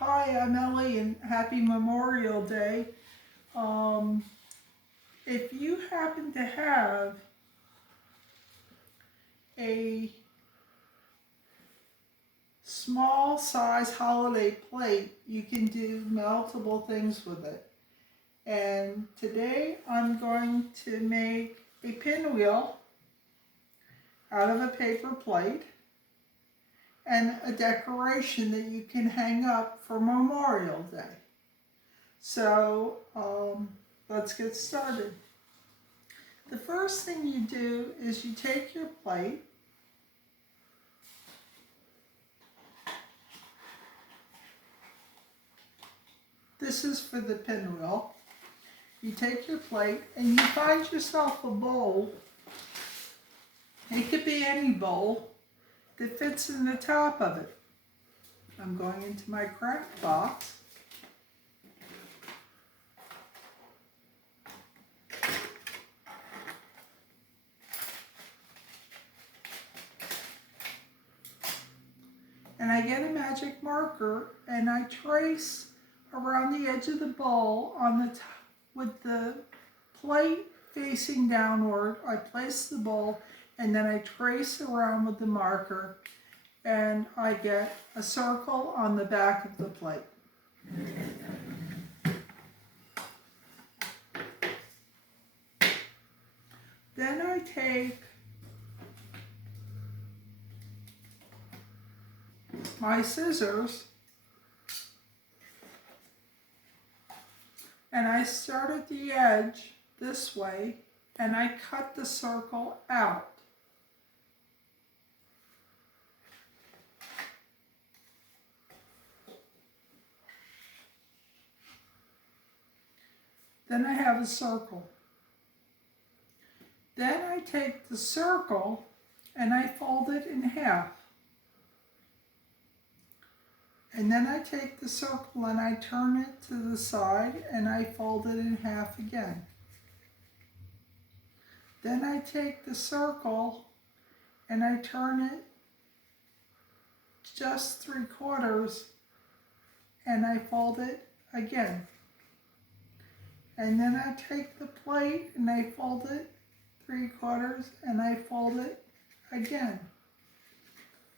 Hi, I'm Ellie and happy Memorial Day. If you happen to have a small size holiday plate, you can do multiple things with it. And today I'm going to make a pinwheel out of a paper plate and a decoration that you can hang up for Memorial Day. So let's get started. The first thing you do is you take your plate, this is for the pinwheel, you take your plate and you find yourself a bowl, it could be any bowl, that fits in the top of it. I'm going into my craft box. And I get a magic marker and I trace around the edge of the bowl on the top with the plate facing downward. I place the bowl and then I trace around with the marker and I get a circle on the back of the plate. Then I take my scissors and I start at the edge this way and I cut the circle out. Then I have a circle. Then I take the circle and I fold it in half. And then I take the circle and I turn it to the side and I fold it in half again. Then I take the circle and I turn it just 3/4 and I fold it again. And then I take the plate and I fold it 3/4 and I fold it again.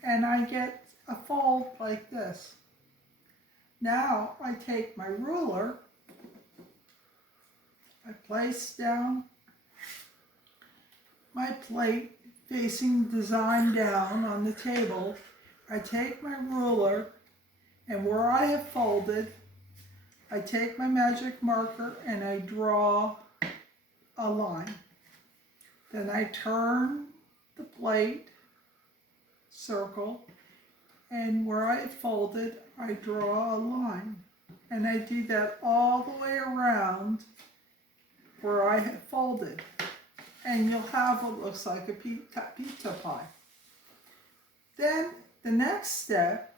And I get a fold like this. Now I take my ruler, I place down my plate facing design down on the table. I take my ruler and where I have folded, I take my magic marker and I draw a line. Then I turn the plate, circle, and where I folded, I draw a line. And I do that all the way around where I have folded. And you'll have what looks like a pizza pie. Then the next step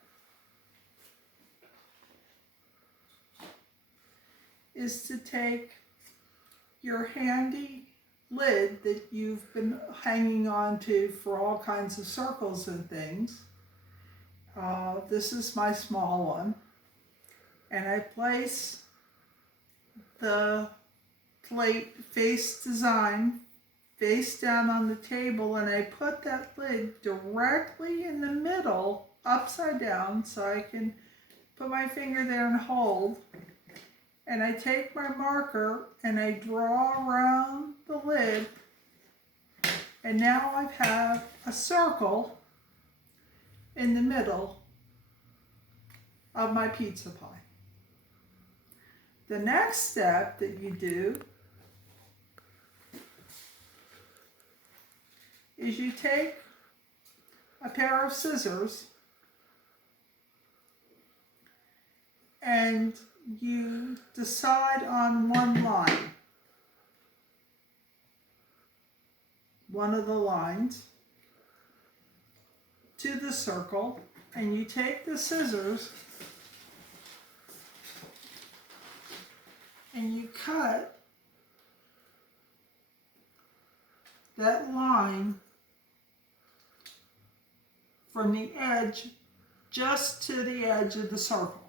is to take your handy lid that you've been hanging on to for all kinds of circles and things. This is my small one. And I place the plate face down on the table and I put that lid directly in the middle, upside down, so I can put my finger there and hold. And I take my marker and I draw around the lid and now I have a circle in the middle of my pizza pie. The next step that you do is you take a pair of scissors and you decide on one line, one of the lines, to the circle, and you take the scissors and you cut that line from the edge just to the edge of the circle.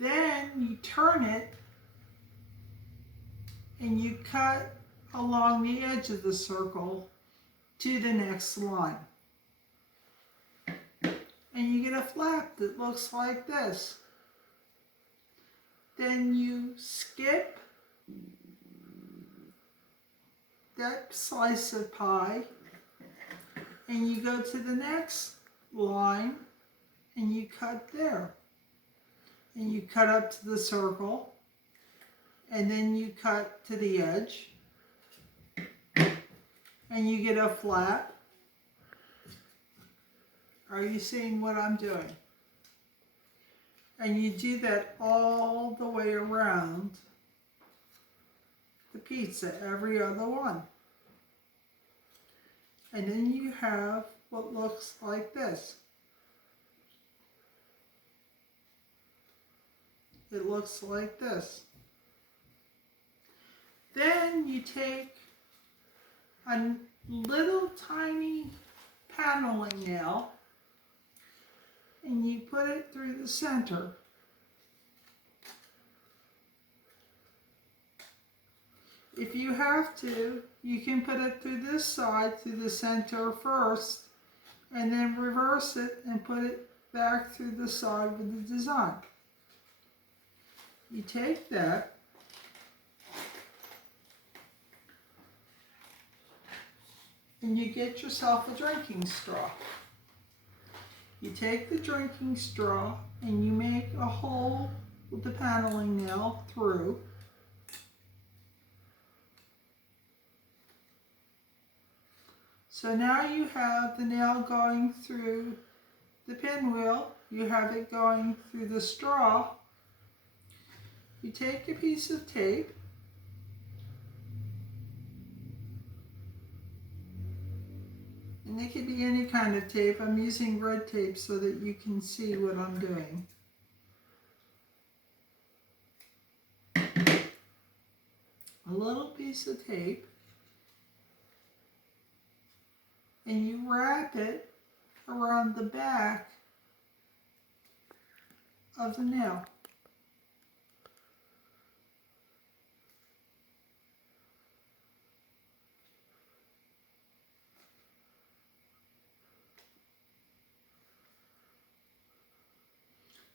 Then you turn it and you cut along the edge of the circle to the next line. And you get a flap that looks like this. Then you skip that slice of pie and you go to the next line and you cut there. And you cut up to the circle and then you cut to the edge and you get a flap. Are you seeing what I'm doing? And you do that all the way around the pizza, every other one. And then you have what looks like this. It looks like this. Then you take a little tiny paneling nail and you put it through the center. If you have to, you can put it through this side, through the center first, and then reverse it and put it back through the side with the design. You take that and you get yourself a drinking straw. You take the drinking straw and you make a hole with the paneling nail through. So now you have the nail going through the pinwheel. You have it going through the straw. You take a piece of tape and it could be any kind of tape. I'm using red tape so that you can see what I'm doing. A little piece of tape, and you wrap it around the back of the nail.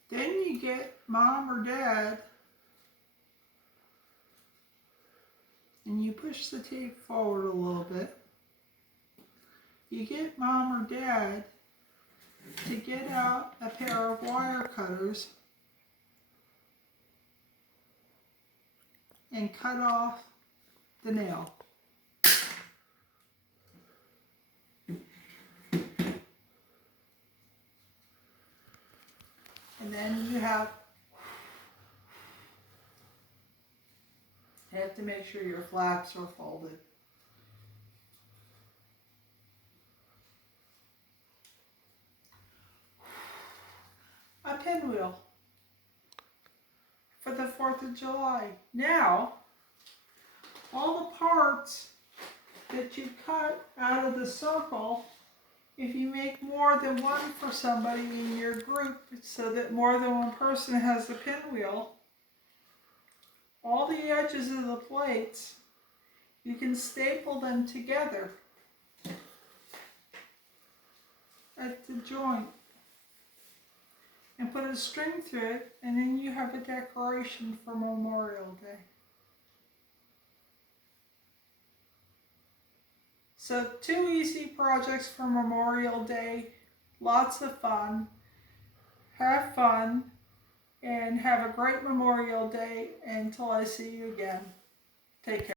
Then you get mom or dad and you push the tape forward a little bit. You get mom or dad to get out a pair of wire cutters and cut off the nail. And then you have to make sure your flaps are folded. A pinwheel for the 4th of July. Now, all the parts that you cut out of the circle, if you make more than one for somebody in your group so that more than one person has the pinwheel, all the edges of the plates, you can staple them together at the joint and put a string through it, and then you have a decoration for Memorial Day. So 2 easy projects for Memorial Day, lots of fun. Have fun and have a great Memorial Day until I see you again. Take care.